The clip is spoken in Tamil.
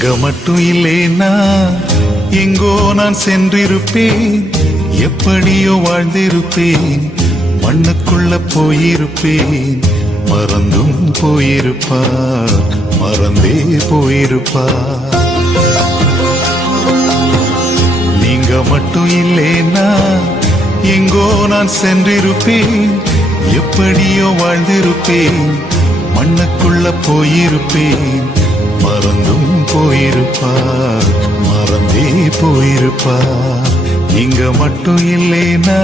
நீங்க மட்டும் இல்லேனா எங்கோ நான் சென்றிருப்பேன், எப்படியோ வாழ்ந்திருப்பேன், மண்ணுக்குள்ள போயிருப்பேன், மறந்தும் போயிருப்பார், மறந்தே போயிருப்பார். நீங்க மட்டும் இல்லேனா எங்கோ நான் சென்றிருப்பேன், எப்படியோ வாழ்ந்திருப்பேன், மண்ணுக்குள்ள போயிருப்பேன், மறந்தும் போயிருப்பார், மறந்தே போயிருப்பார். நீங்க மட்டும் இல்லேனா